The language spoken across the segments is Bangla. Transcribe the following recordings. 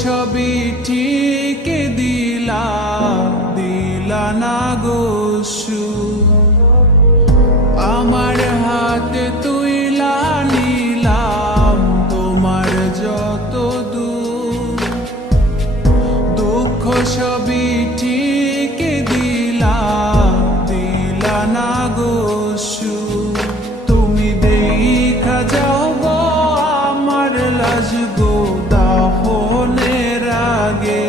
সবই ঠিক দিলা না গো সুখ। আমার হাতে তুইলা নিলাম তোমার যত দুঃখ সবই ঠিক দিলা না গো সুখ। তুমি দেখা যাও গো আমার লাজ গো দাফনের আগে।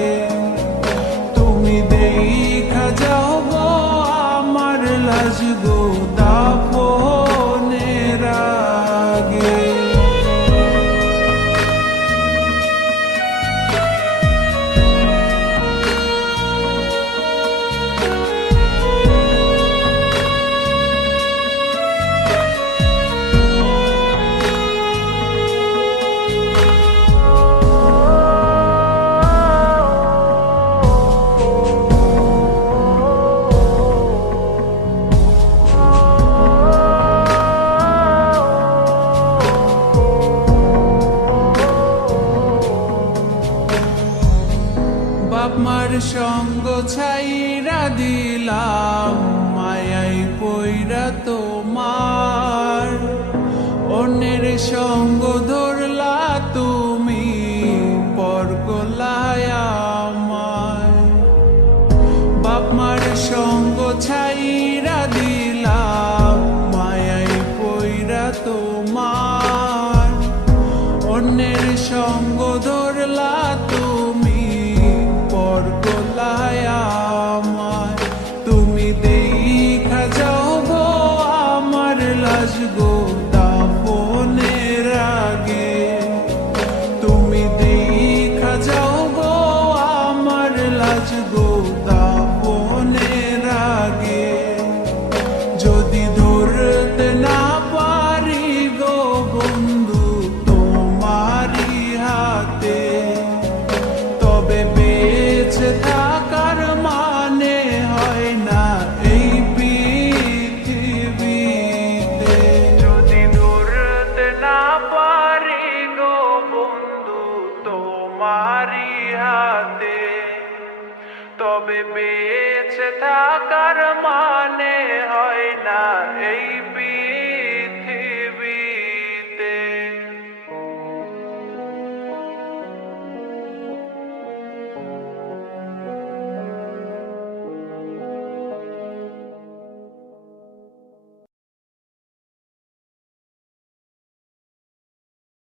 তুমি দেখা যাও গো আমার লাজ গো দাফনের আগে। বাপ মার সঙ্গ ছাইরা দিলাম মায়াই পইরা তোমার। অন্যের সঙ্গ ধরলা তুমি পর গলায় আমার। বাপ মার সঙ্গ ছাইরা দিলাম মায়াই পইরা তোমার। অন্যের সঙ্গ ধরলা তুমি পর গলায় আমার। তুমি দেখা যাও গো আমার লাজ গো দাফনের আগে। তুমি দেখা যাও গো আমার লাজ গো দাফনের আগে। যদি ধরতে না পারি গো বন্ধু তোমারি হাতে, তবে বেঁচে থাকার মানে হয় না এই পৃথিবীতে। যদি ধরতে না পারি গো বন্ধু তোমারি হাতে, তবে বেঁচে থাকার